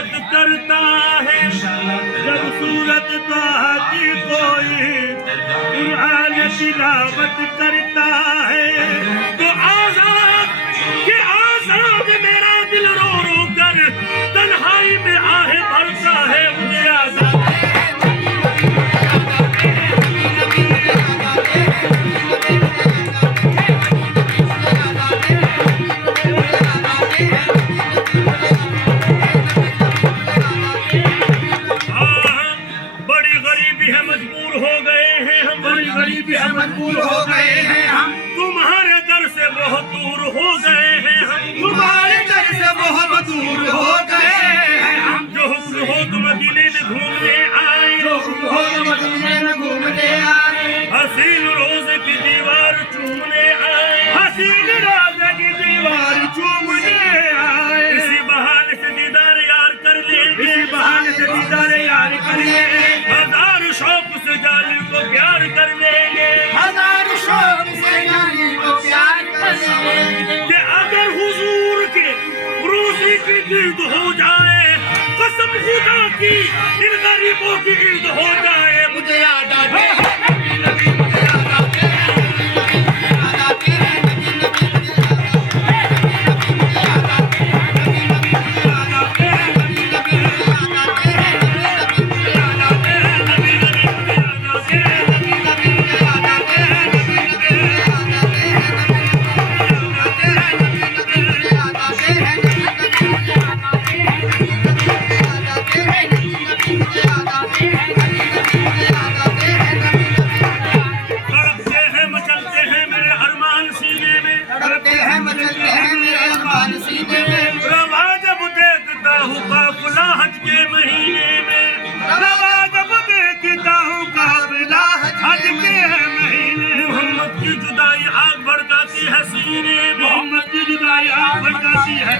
तिलावत करता है, जब सूरत ताहा की कोई कुरान तिलावत करता है, तो आजाद के आजाद मेरा दिल रो रो कर तन्हाई में आहे भरता है। मुझे आजाद मजबूर हो गए हैं हम, तुम्हारे दर से बहुत दूर हो गए हैं हम, तुम्हारे दर से बहुत दूर हो गए हैं हम। जो हुक्म हो तुम मदीने में घूमने आए, जो हुक्म हो तुम मदीने में घूमने आए, हसीन रोज़े की दीवार चूमने आए, हसीन रोज़े की दीवार चूमने आए। इसी बहाने से दीदार यार कर लेंगे, इसी बहाने से दीदार यार कर लेंगे, हजार शौक से जालिम को प्यार कर लेंगे, हजार शौक से जालिम को प्यार कर लेंगे। कि अगर हुजूर के रोज़े की ईद हो जाए, कसम खुदा की इन गरीबों की ईद हो जाए। मुझे याद आते हैं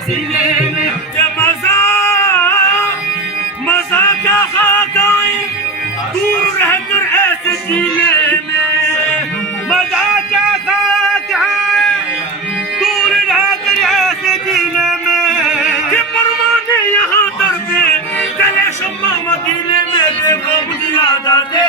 सीने में मजा क्या खाकाई दूर रहकर ऐसे जीने में, मजा क्या खाकाई दूर रहकर ऐसे जीने में। कि परवाने यहाँ दर पे चले शम्मा मदीने में, देखो मुझे याद आते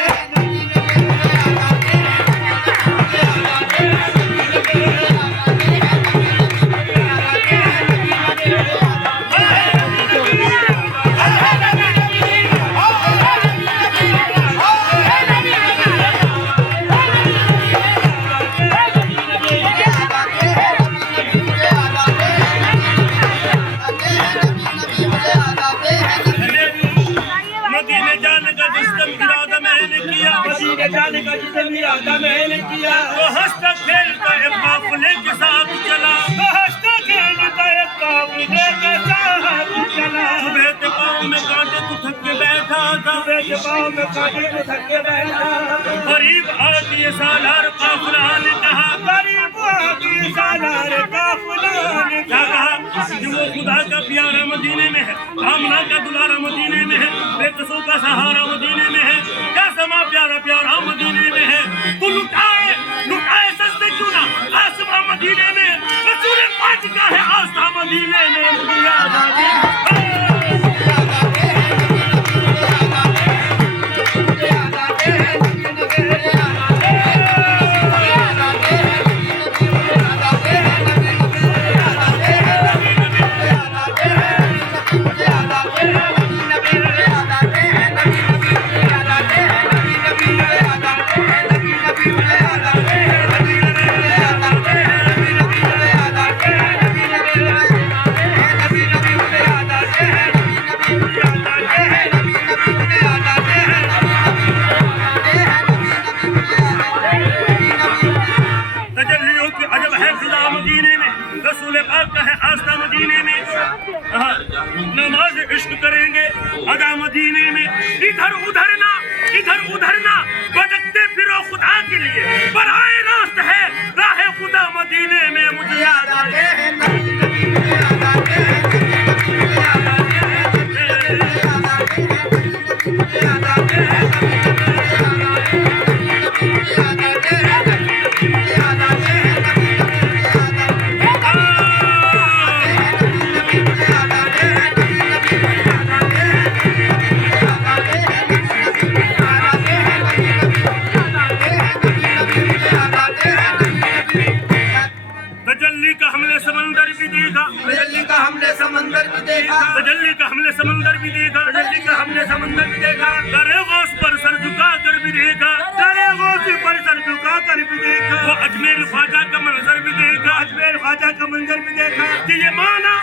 जाने का जितने इरादा मैंने किया, वो हंसता खेलता एक काफिले के साथ चला, तो हंसता खेलता एक काफिले के साथ चला। सुबह के पाँव में कांटे को थक के बैठा था, सुबह के पाँव में कांटे को थक के बैठा। गरीब आदमी सालार काफिला ने कहा, गरीब आदमी सालार काफिला ने कहा कि वो खुदा का प्यारा मदीने में है, आमना का दुलारा मदीने में है, बेकसों का सहारा मदीने में है, क्या समा प्यारा प्यारा मदीने में है। तो लुटाए लुटाए सस्ते क्यों ना आसमां मदीने में, रसूल पाक का है आस्था मदीने में। मुझे याद आते नमाज इश्क करेंगे अदा मदीने में, इधर उधर ना भटकते फिरो खुदा के लिए, बराए रास्त है राह खुदा मदीने में। मुझे याद आते हैं देखा, तजल्ली का हमने समंदर भी देखा, दरे गौस पर सर झुका कर भी देखा, दरे गौस पर सर झुका कर भी देखा, वो अजमेर ख्वाजा का मंजर भी देखा, अजमेर ख्वाजा का मंजर भी देखा कि ये माना